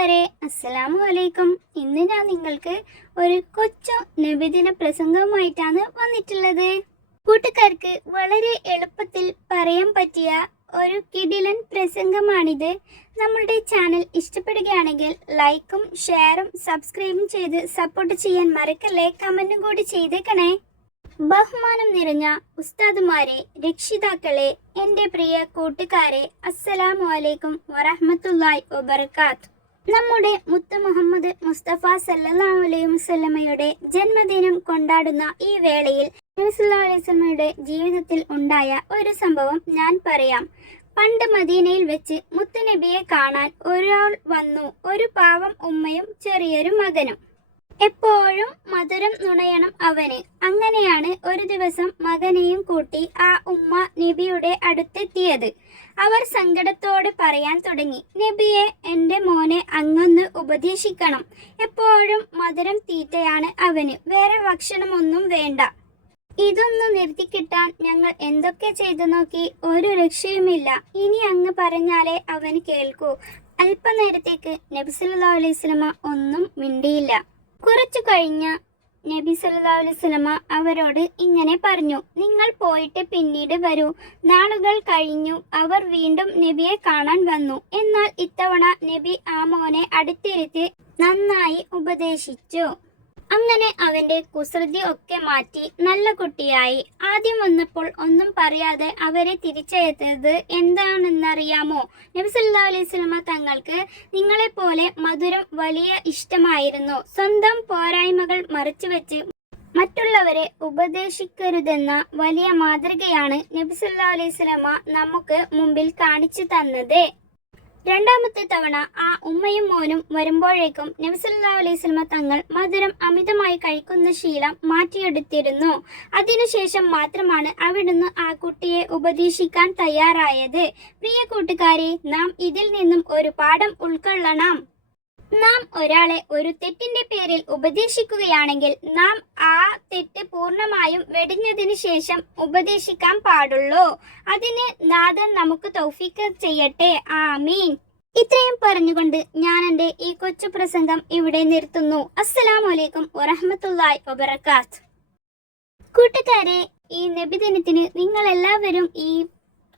അസ്സലാമു അലൈക്കും ഇന്ന് ഞാൻ നിങ്ങൾക്ക് ഒരു കൊച്ചു നബിദിന പ്രസംഗവുമായിട്ടാണ് വന്നിട്ടുള്ളത്. കൂട്ടുകാർക്ക് വളരെ എളുപ്പത്തിൽ പറയാൻ പറ്റിയ ഒരു കിടിലൻ പ്രസംഗമാണിത്. നമ്മളുടെ ചാനൽ ഇഷ്ടപ്പെടുകയാണെങ്കിൽ ലൈക്കും ഷെയറും സബ്സ്ക്രൈബും ചെയ്ത് സപ്പോർട്ട് ചെയ്യാൻ മറക്കല്ലേ കമന്റും കൂടി ചെയ്തേക്കണേ. ബഹുമാനം നിറഞ്ഞ ഉസ്താദുമാരെ രക്ഷിതാക്കളെ എന്റെ പ്രിയ കൂട്ടുകാരെ അസ്സലാമു അലൈക്കും വറഹ്മത്തുള്ളാഹി വബർക്കാത്ത് നമ്മുടെ മുത്തു മുഹമ്മദ് മുസ്തഫ സല്ലല്ലാഹു അലൈഹി വസല്ലമയുടെ ജന്മദിനം കൊണ്ടാടുന്ന ഈ വേളയിൽ അലൈഹി ജീവിതത്തിൽ ഉണ്ടായ ഒരു സംഭവം ഞാൻ പറയാം. പണ്ട് മദീനയിൽ വെച്ച് മുത്തുനബിയെ കാണാൻ ഒരാൾ വന്നു. ഒരു പാവം ഉമ്മയും ചെറിയൊരു മകനും. എപ്പോഴും മധുരം നുണയണം അവന്. അങ്ങനെയാണ് ഒരു ദിവസം മകനെയും കൂട്ടി ആ ഉമ്മ നബിയുടെ അടുത്തെത്തിയത്. അവർ സങ്കടത്തോടെ പറയാൻ തുടങ്ങി. നബിയെ എന്റെ മോനെ അങ്ങൊന്ന് ഉപദേശിക്കണം. എപ്പോഴും മധുരം തീറ്റയാണ് അവന്. വേറെ ഭക്ഷണമൊന്നും വേണ്ട. ഇതൊന്ന് നിർത്തിക്കിട്ടാൻ ഞങ്ങൾ എന്തൊക്കെ ചെയ്തു നോക്കി ഒരു രക്ഷയുമില്ല. ഇനി അങ്ങ് പറഞ്ഞാലേ അവന് കേൾക്കൂ. അല്പനേരത്തേക്ക് നബി സല്ലല്ലാഹു അലൈഹി സ്വലമ ഒന്നും മിണ്ടിയില്ല. കുറച്ചു കഴിഞ്ഞ നബി സല്ലല്ലാഹു അലൈഹി അവരോട് ഇങ്ങനെ പറഞ്ഞു നിങ്ങൾ പോയിട്ട് പിന്നീട് വരൂ. നാളുകൾ കഴിഞ്ഞു അവർ വീണ്ടും നബിയെ കാണാൻ വന്നു. എന്നാൽ ഇത്തവണ നബി ആ മോനെ അടുത്തിരുത്തി നന്നായി ഉപദേശിച്ചു. അങ്ങനെ അവന്റെ കുസൃതി ഒക്കെ മാറ്റി നല്ല കുട്ടിയായി. ആദ്യം വന്നപ്പോൾ ഒന്നും പറയാതെ അവരെ തിരിച്ചയത്തത് എന്താണെന്നറിയാമോ? നബിസല്ലാ അലൈഹി സ്വലമ തങ്ങൾക്ക് നിങ്ങളെപ്പോലെ മധുരം വലിയ ഇഷ്ടമായിരുന്നു. സ്വന്തം പോരായ്മകൾ മറച്ചുവെച്ച് മറ്റുള്ളവരെ ഉപദേശിക്കരുതെന്ന വലിയ മാതൃകയാണ് നബിസല്ലാ അലൈഹി സ്വലമ നമുക്ക് മുമ്പിൽ കാണിച്ചു തന്നത്. രണ്ടാമത്തെ തവണ ആ ഉമ്മയും മോനും വരുമ്പോഴേക്കും നബ്സല്ലാ അലൈഹി തങ്ങൾ മധുരം അമിതമായി കഴിക്കുന്ന ശീലം മാറ്റിയെടുത്തിരുന്നു. അതിനുശേഷം മാത്രമാണ് അവിടുന്ന് ആ കുട്ടിയെ ഉപദേശിക്കാൻ തയ്യാറായത്. പ്രിയ കൂട്ടുകാരെ നാം ഇതിൽ നിന്നും ഒരു പാഠം ഉൾക്കൊള്ളണം. നാം ഒരാളെ ഒരു തെറ്റിന്റെ പേരിൽ ഉപദേശിക്കുകയാണെങ്കിൽ നാം ആ തെറ്റ് പൂർണമായും വെടിഞ്ഞതിനു ശേഷം ഉപദേശിക്കാൻ പാടുള്ളൂ. അതിന് നാഥൻ നമുക്ക് തൗഫീക്ക് ചെയ്യട്ടെ. ആമീൻ. ഇത്രയും പറഞ്ഞുകൊണ്ട് ഞാൻ എന്റെ ഈ കൊച്ചു പ്രസംഗം ഇവിടെ നിർത്തുന്നു. അസ്സലാമു അലൈക്കും വറഹ്മത്തുള്ളാഹി വബറകാത്ത്. കൂട്ടുകാരെ ഈ നബിദിനത്തിന് നിങ്ങൾ എല്ലാവരും ഈ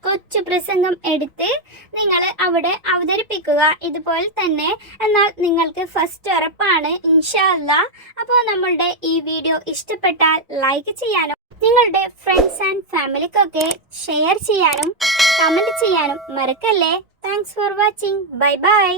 കൊച്ചു പ്രസംഗം എടുത്ത് നിങ്ങൾ അവിടെ അവതരിപ്പിക്കുക ഇതുപോലെ തന്നെ. എന്നാൽ നിങ്ങൾക്ക് ഫസ്റ്റ് ഉറപ്പാണ് ഇൻഷാല്ല അപ്പോൾ നമ്മളുടെ ഈ വീഡിയോ ഇഷ്ടപ്പെട്ടാൽ ലൈക്ക് ചെയ്യാനും നിങ്ങളുടെ ഫ്രണ്ട്സ് ആൻഡ് ഫാമിലിക്കൊക്കെ ഷെയർ ചെയ്യാനും കമന്റ് ചെയ്യാനും മറക്കല്ലേ. Thanks for watching bye bye